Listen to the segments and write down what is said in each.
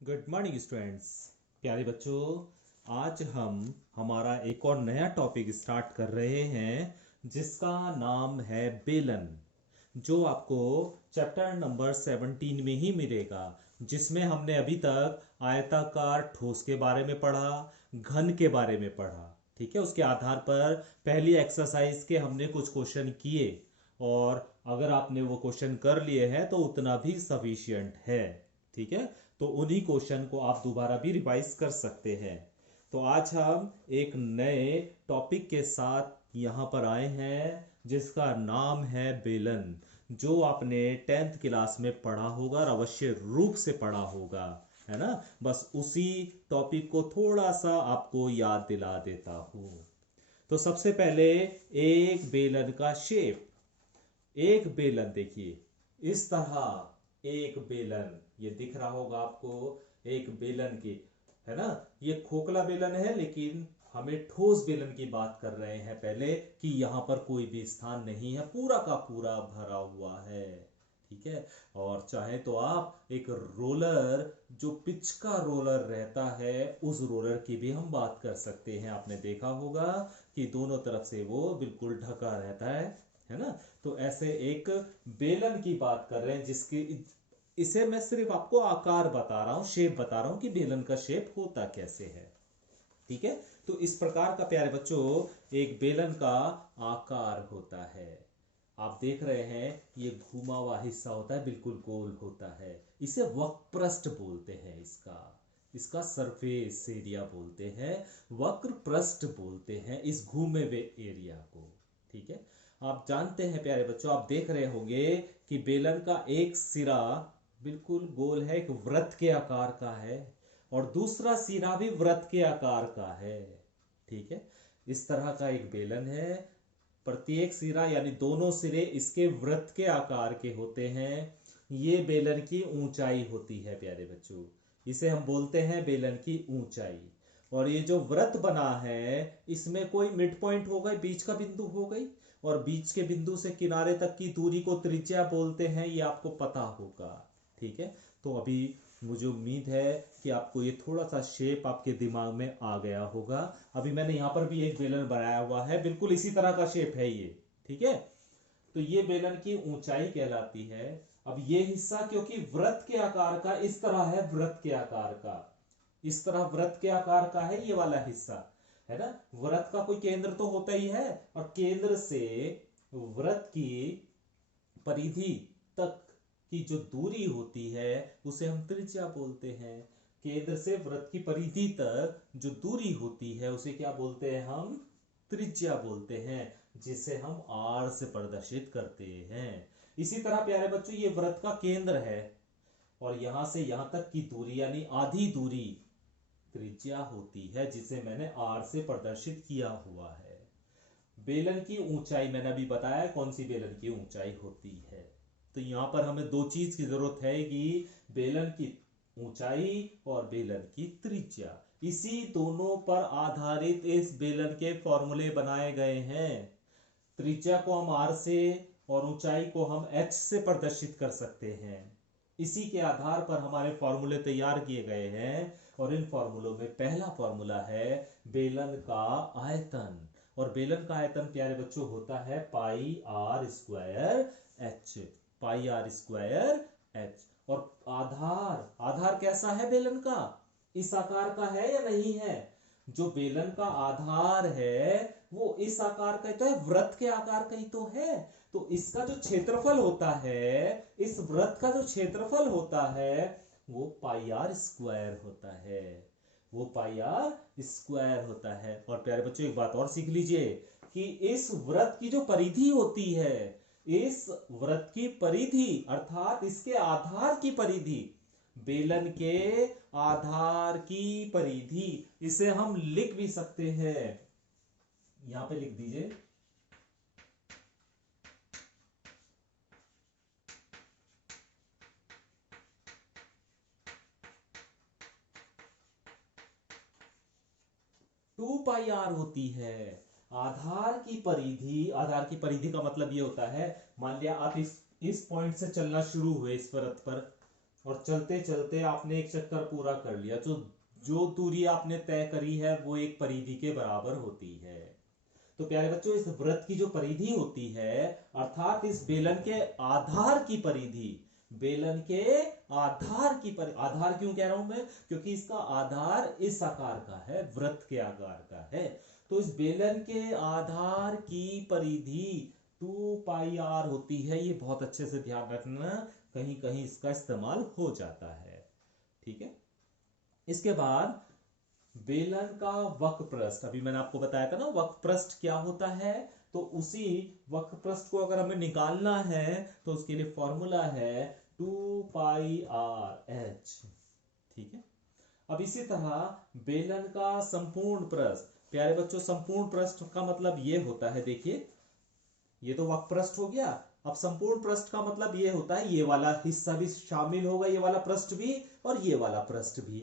Good morning students. प्यारे बच्चों, आज हम हमारा एक और नया टॉपिक स्टार्ट कर रहे हैं जिसका नाम है बेलन, जो आपको चैप्टर नंबर 17 में ही मिलेगा। जिसमें हमने अभी तक आयताकार ठोस के बारे में पढ़ा, घन के बारे में पढ़ा। ठीक है, उसके आधार पर पहली एक्सरसाइज के हमने कुछ क्वेश्चन किए, और अगर आपने वो क्वेश्चन कर लिए हैं तो उतना भी सफिशियंट है। ठीक है, तो उन्हीं क्वेश्चन को आप दोबारा भी रिवाइज कर सकते हैं। तो आज हम एक नए टॉपिक के साथ यहाँ पर आए हैं जिसका नाम है बेलन, जो आपने 10th क्लास में पढ़ा होगा और अवश्य रूप से पढ़ा होगा, है ना। बस उसी टॉपिक को थोड़ा सा आपको याद दिला देता हूँ। तो सबसे पहले एक बेलन का शेप। एक बेलन देखिए, इस तरह एक बेलन ये दिख रहा होगा आपको। एक बेलन की, है ना, ये खोखला बेलन है, लेकिन हमें ठोस बेलन की बात कर रहे हैं पहले, कि यहां पर कोई भी स्थान नहीं है, पूरा का पूरा भरा हुआ है। ठीक है, और चाहे तो आप एक रोलर, जो पिच का रोलर रहता है, उस रोलर की भी हम बात कर सकते हैं। आपने देखा होगा कि दोनों तरफ से वो बिल्कुल ढका रहता है ना। तो ऐसे एक बेलन की बात कर रहे हैं, जिसकी इसे मैं सिर्फ आपको आकार बता रहा हूं, शेप बता रहा हूं कि बेलन का शेप होता कैसे है। ठीक है, तो इस प्रकार का प्यारे बच्चों एक बेलन का आकार होता है। आप देख रहे हैं ये घुमा हुआ हिस्सा होता है, बिल्कुल गोल होता है। इसे वक्रपृष्ठ बोलते हैं। इसका इसका सरफेस एरिया बोलते हैं, वक्रपृष्ठ बोलते हैं इस घूमे हुए एरिया को। ठीक है, आप जानते हैं प्यारे बच्चों, आप देख रहे होंगे कि बेलन का एक सिरा बिल्कुल गोल है, एक वृत्त के आकार का है, और दूसरा सिरा भी वृत्त के आकार का है। ठीक है, इस तरह का एक बेलन है। प्रत्येक सिरा यानी दोनों सिरे इसके वृत्त के आकार के होते हैं। ये बेलन की ऊंचाई होती है प्यारे बच्चों, इसे हम बोलते हैं बेलन की ऊंचाई। और ये जो वृत्त बना है, इसमें कोई मिड पॉइंट हो गई, बीच का बिंदु हो गई, और बीच के बिंदु से किनारे तक की दूरी को त्रिज्या बोलते हैं, ये आपको पता होगा। ठीक है, तो अभी मुझे उम्मीद है कि आपको ये थोड़ा सा शेप आपके दिमाग में आ गया होगा। अभी मैंने यहाँ पर भी एक बेलन बनाया हुआ है, बिल्कुल इसी तरह का शेप है ये। ठीक है, तो ये बेलन की ऊंचाई कहलाती है। अब ये हिस्सा क्योंकि वृत्त के आकार का इस तरह है, वृत्त के आकार का इस तरह वृत्त के आकार का है ये वाला हिस्सा, है ना। वृत्त का कोई केंद्र तो होता ही है, और केंद्र से वृत्त की परिधि तक की जो दूरी होती है उसे हम त्रिज्या बोलते हैं। केंद्र से वृत्त की परिधि तक जो दूरी होती है उसे क्या बोलते हैं हम? त्रिज्या बोलते हैं, जिसे हम आर से प्रदर्शित करते हैं। इसी तरह प्यारे बच्चों ये वृत्त का केंद्र है, और यहां से यहां तक की दूरी यानी आधी दूरी त्रिज्या होती है, जिसे मैंने आर से प्रदर्शित किया हुआ है। बेलन की ऊंचाई मैंने अभी बताया कौन सी बेलन की ऊंचाई होती है। तो यहां पर हमें दो चीज की जरूरत है, कि बेलन की ऊंचाई और बेलन की त्रिज्या। इसी दोनों पर आधारित इस बेलन के फॉर्मूले बनाए गए हैं। त्रिज्या को हम आर से और ऊंचाई को हम एच से प्रदर्शित कर सकते हैं। इसी के आधार पर हमारे फॉर्मूले तैयार किए गए हैं, और इन फॉर्मूलों में पहला फॉर्मूला है बेलन का आयतन। और बेलन का आयतन प्यारे बच्चों होता है pi r square h. Pi r square h. और आधार, आधार कैसा है बेलन का? इस आकार का है या नहीं है? जो बेलन का आधार है वो इस आकार का ही तो है, वृत्त के आकार का ही तो है। तो इसका जो क्षेत्रफल होता है, इस वृत्त का जो क्षेत्रफल होता है, वो पाई आर स्क्वायर होता है। वो पाई आर स्क्वायर होता है। और प्यारे बच्चों एक बात और सीख लीजिए, कि इस वृत्त की जो परिधि होती है, इस वृत्त की परिधि अर्थात इसके आधार की परिधि, बेलन के आधार की परिधि, इसे हम लिख भी सकते हैं। यहां पे लिख दीजिए, 2 पाई आर होती है। आधार की परिधि, आधार की परिधि का मतलब ये होता है, मान लिया आप इस पॉइंट से चलना शुरू हुए इस वृत्त पर, और चलते चलते आपने एक चक्कर पूरा कर लिया, तो जो दूरी आपने तय करी है वो एक परिधि के बराबर होती है। तो प्यारे बच्चों, इस वृत्त की जो परिधि होती है, अर्थात इस बेलन के आधार की परिधि, बेलन के आधार की आधार क्यों कह रहा हूं मैं, क्योंकि इसका आधार इस आकार का है, वृत्त के आकार का है। तो इस बेलन के आधार की परिधि 2 पाई r होती है। ये बहुत अच्छे से ध्यान रखना, कहीं कहीं इसका इस्तेमाल हो जाता है। ठीक है। इसके बाद बेलन का वक्र पृष्ठ, अभी मैंने आपको बताया था ना वक्र पृष्ठ क्या होता है, तो उसी वक्र पृष्ठ को अगर हमें निकालना है तो उसके लिए फॉर्मूला है 2 पाई r h। ठीक है। अब इसी तरह बेलन का संपूर्ण पृष्ठ, प्यारे बच्चों संपूर्ण पृष्ठ का मतलब ये होता है, देखिए ये तो वक्र पृष्ठ हो गया। अब संपूर्ण पृष्ठ का मतलब ये होता है, ये वाला हिस्सा भी शामिल होगा, ये वाला पृष्ठ भी और ये वाला पृष्ठ भी।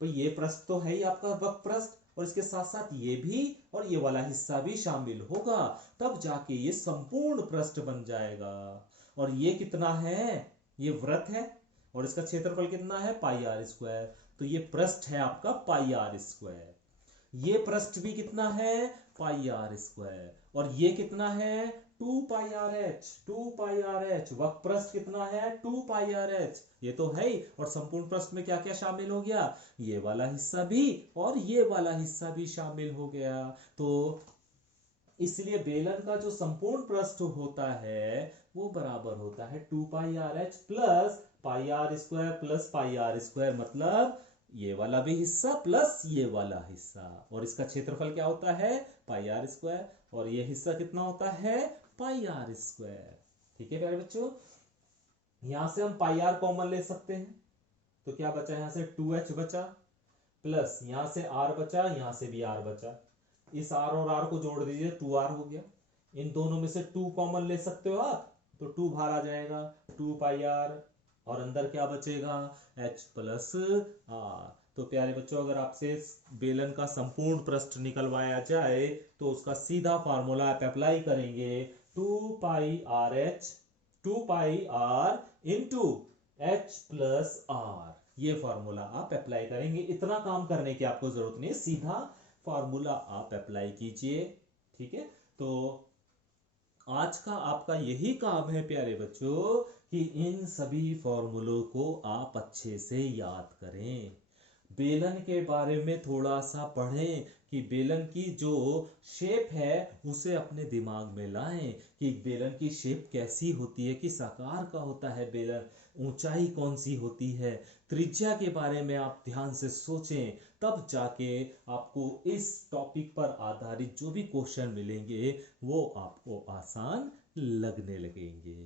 तो ये पृष्ठ तो है ही आपका वक्र पृष्ठ, और इसके साथ साथ ये भी और ये वाला हिस्सा भी शामिल होगा, तब जाके ये संपूर्ण पृष्ठ बन जाएगा। और ये कितना है, ये वृत्त है और इसका क्षेत्रफल कितना है, πr²। तो ये पृष्ठ है आपका πr²। ये पृष्ठ भी कितना है, πr²। और ये कितना है, 2 पाई r h। 2 पाई r h वक्र पृष्ठ कितना है, 2 पाई r h। ये तो है ही। और संपूर्ण पृष्ठ में क्या क्या शामिल हो गया, ये वाला हिस्सा भी और ये वाला हिस्सा भी शामिल हो गया। तो इसलिए बेलन का जो संपूर्ण पृष्ठ होता है वो बराबर होता है 2 पाई r h plus πr² plus πr², मतलब ये वाला भी हिस्सा प्लस ये वाला हिस्सा। और इसका क्षेत्रफल क्या होता है, πr², और ये हिस्सा कितना होता है, πr²। ठीक है प्यारे बच्चों, यहां से हम πr कॉमन ले सकते हैं, तो क्या बचा, यहां से 2h बचा, प्लस यहां से r बचा, यहां से भी r बचा। इस r और r को जोड़ दीजिए, 2r हो गया। इन दोनों में से 2 कॉमन ले सकते हो आप, तो 2 बाहर आ जाएगा, 2 पाई r, और अंदर क्या बचेगा, h प्लस r। तो प्यारे बच्चों, अगर आपसे बेलन का संपूर्ण पृष्ठ निकलवाया जाए तो उसका सीधा फार्मूला आप अप्लाई करेंगे, 2 पाई r into h plus r। ये फार्मूला आप अप्लाई करेंगे। इतना काम करने की आपको जरूरत नहीं, सीधा फार्मूला आप अप्लाई कीजिए। ठीक है। तो आज का आपका यही काम है प्यारे बच्चों कि इन सभी फॉर्मूलों को आप अच्छे से याद करें, बेलन के बारे में थोड़ा सा पढ़ें कि बेलन की जो शेप है उसे अपने दिमाग में लाएं कि बेलन की शेप कैसी होती है, किस आकार का होता है बेलन, ऊंचाई कौन सी होती है, त्रिज्या के बारे में आप ध्यान से सोचें। तब जाके आपको इस टॉपिक पर आधारित जो भी क्वेश्चन मिलेंगे वो आपको आसान लगने लगेंगे।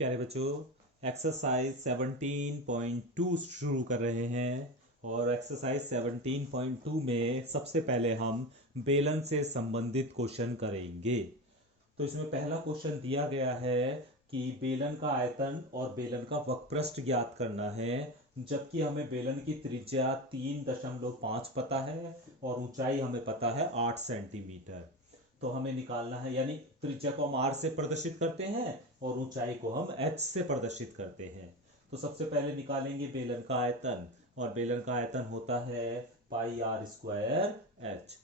प्यारे बच्चों, एक्सरसाइज 17.2 शुरू कर रहे हैं, और एक्सरसाइज 17.2 में सबसे पहले हम बेलन से संबंधित क्वेश्चन करेंगे। तो इसमें पहला क्वेश्चन दिया गया है कि बेलन का आयतन और बेलन का वक्रपृष्ठ ज्ञात करना है, जबकि हमें बेलन की त्रिज्या 3.5 पता है और ऊंचाई हमें पता है 8 सेंटीमीटर। तो हमें निकालना है, यानी त्रिज्या को हम r से प्रदर्शित करते हैं और ऊंचाई को हम h से प्रदर्शित करते हैं। तो सबसे पहले निकालेंगे बेलन का आयतन, और बेलन का आयतन होता है πr²h।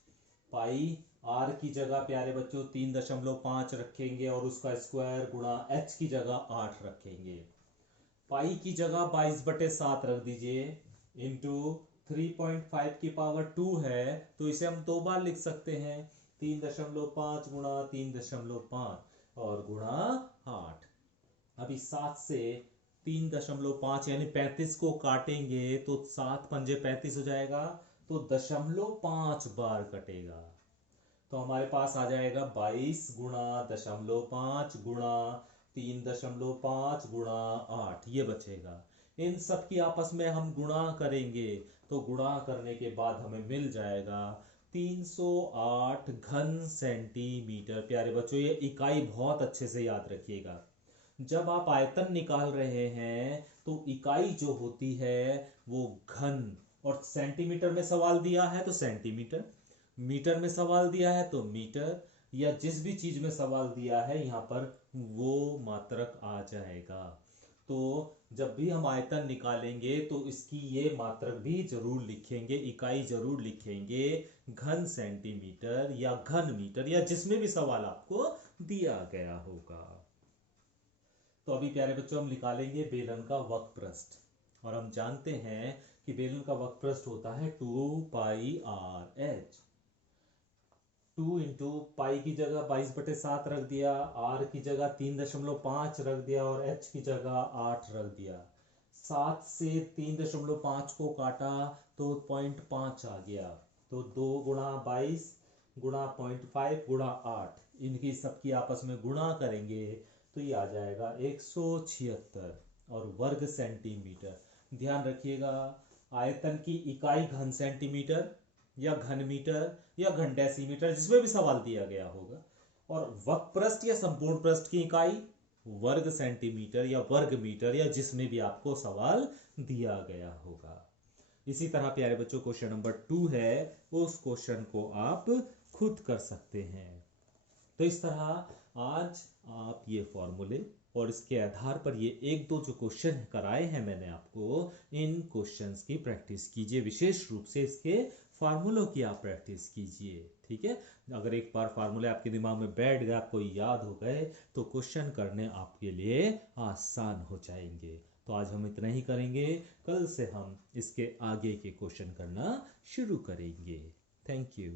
पाई r की जगह प्यारे बच्चों 3.5 रखेंगे और उसका स्क्वायर गुणा h की जगह 8 रखेंगे। पाई की जगह 22/7 रख दीजिए, इंटू 3.5 की पावर 2 है, तो इसे हम 2 बार लिख सकते हैं, 3.5 गुणा 3.5 और गुणा 8। अभी 7 से 3.5 यानी 35 को काटेंगे तो 7 पंजे 35 हो जाएगा, तो 0.5 बार कटेगा। तो हमारे पास आ जाएगा 22 गुणा 0.5 गुणा 3.5 गुणा 8, ये बचेगा। इन सब की आपस में हम गुणा करेंगे, तो गुणा करने के बाद हमें मिल जाएगा 308 घन सेंटीमीटर। प्यारे बच्चों, ये इकाई बहुत अच्छे से याद रखिएगा। जब आप आयतन निकाल रहे हैं तो इकाई जो होती है वो घन, और सेंटीमीटर में सवाल दिया है तो सेंटीमीटर, मीटर में सवाल दिया है तो मीटर, या जिस भी चीज में सवाल दिया है यहां पर वो मात्रक आ जाएगा। तो जब भी हम आयतन निकालेंगे तो इसकी ये मात्रक भी जरूर लिखेंगे, इकाई जरूर लिखेंगे, घन सेंटीमीटर या घन मीटर या जिसमें भी सवाल आपको दिया गया होगा। तो अभी प्यारे बच्चों हम निकालेंगे बेलन का वक्रपृष्ठ, और हम जानते हैं कि बेलन का वक्रपृष्ठ होता है 2πr/h। 2 इंटू पाई की जगह 22/7 रख दिया, आर की जगह 3.5 रख दिया और एच की जगह 8 रख दिया। 7 से 3.5 को काटा तो 0.5 आ गया, तो 2 गुणा 22 गुणा 0.5 गुणा 8, इनकी सबकी आपस में गुणा करेंगे तो ये आ जाएगा 176 और वर्ग सेंटीमीटर। ध्यान रखिएगा, आयतन की इकाई घन सेंटीमीटर या घन मीटर या घन डेसीमीटर, जिसमें भी सवाल दिया गया होगा, और वक्रपृष्ठ या संपूर्ण पृष्ठ की इकाई वर्ग सेंटीमीटर या वर्ग मीटर या जिसमें भी आपको सवाल दिया गया होगा। इसी तरह प्यारे बच्चों क्वेश्चन नंबर 2 है, उस क्वेश्चन को आप खुद कर सकते हैं। तो इस तरह आज आप ये फॉर्मूले और इसके आधार पर ये एक दो जो क्वेश्चन कराए हैं मैंने आपको, इन क्वेश्चंस की प्रैक्टिस कीजिए, विशेष रूप से इसके फार्मूलों की आप प्रैक्टिस कीजिए। ठीक है, अगर एक बार फार्मूले आपके दिमाग में बैठ गए, आपको याद हो गए, तो क्वेश्चन करने आपके लिए आसान हो जाएंगे। तो आज हम इतना ही करेंगे, कल से हम इसके आगे के क्वेश्चन करना शुरू करेंगे। Thank you.